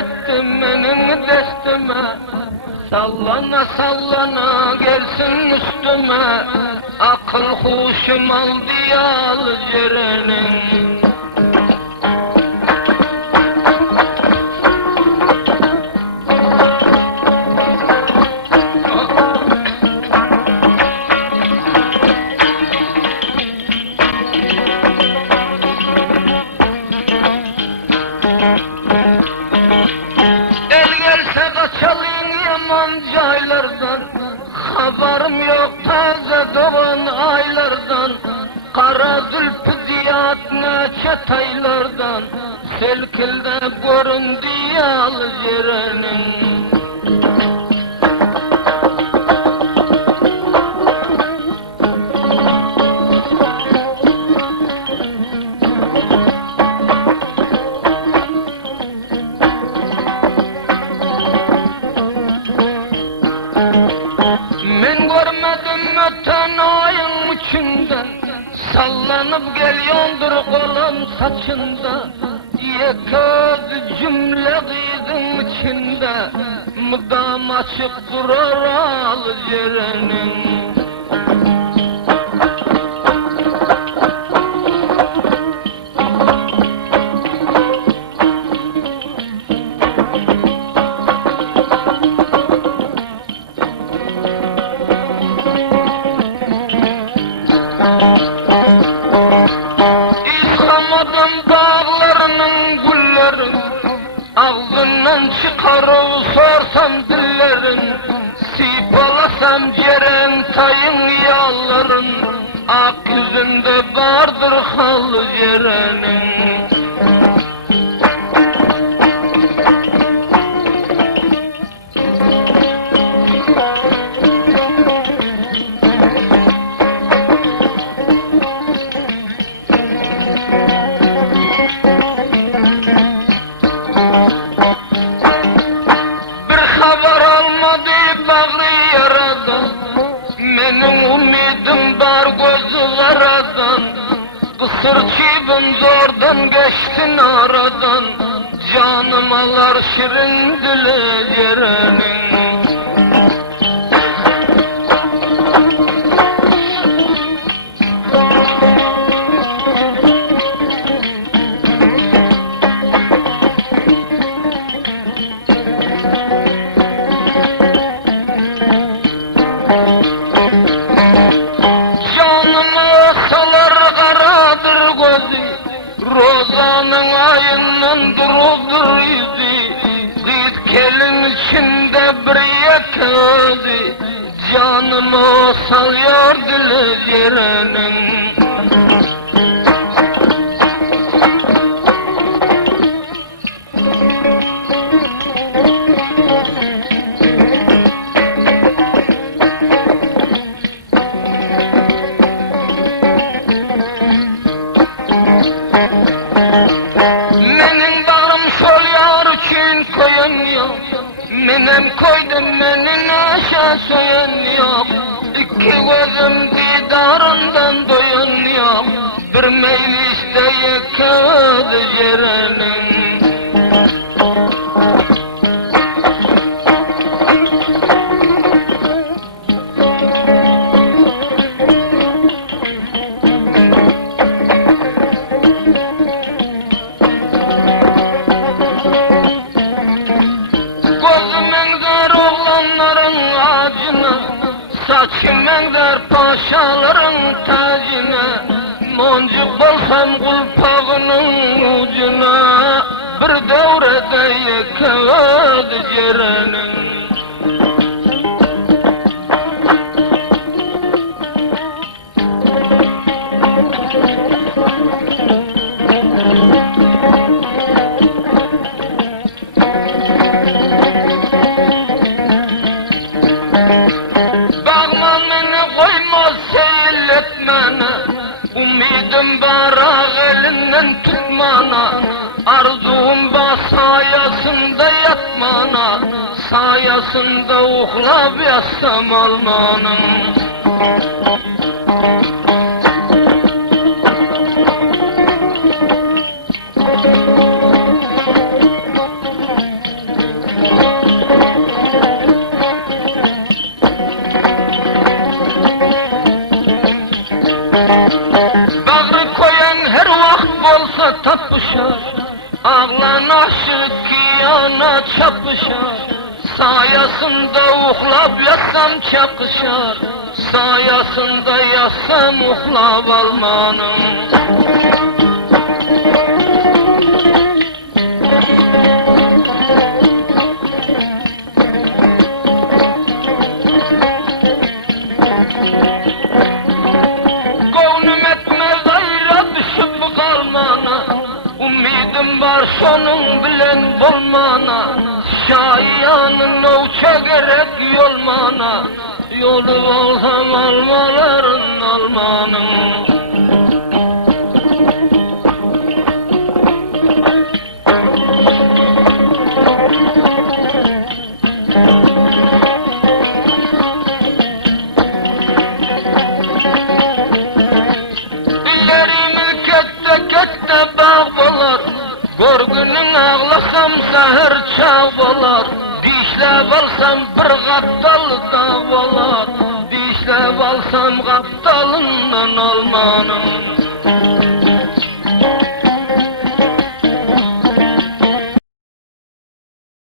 ettim benim destime. Sallana sallana gelsin üstüme, akıl huşum aldı yal cerenin. Caylardan haberim yok taze doğan aylardan, kara zülfü ziyad neçe taylardan, selkilde göründü yal cerenin. Sallanıp geliyordur kolum saçında, yeköz cümle kıydım içinde, mıdam açık durur al cerenin. Dağlarının güllerin, ağzından çıkarır sorsam dillerin, sipalasam ceren sayın yalların, ak yüzünde vardır hal cerenin. Benim umidim dar gözleradan, kısır çiğdim zordan geçtin aradan, canım alar şirin dile cerenin. Rozanın ayının durudur izi, kıyıt kelin içinde bir yakıdı, canımı salıyor dile cerenin. Menem koydum menin aşağı soyan yok, İki gözüm didarından doyan yok, bir mecliste yıkadı cerenin. Saçım der paşaların tacına, moncuk bolsam kulpağının ucuna, bir devrede yıkadı cerenin. Umidim barak elinden tutmana, arzum ba sayasında yatmana, sayasında uhlab yatsam almanın. yolda tapışar, ağlan aşık yana çapışar. Sayasında uxlab yatsam çakışar, sayasında yatsam uxlab almanım. Gönlüm etmez ayra düşüp kalmana, umidim var sonun bilen bolmana. Şayanın ovça gerek yolmana, yolu olsam almaların almanın. Kette bağ bolar, görgünün ağlasam sahir çağ bolar. Dişlep alsam bir kaptal da bolar, dişlep alsam kaptalından almanım.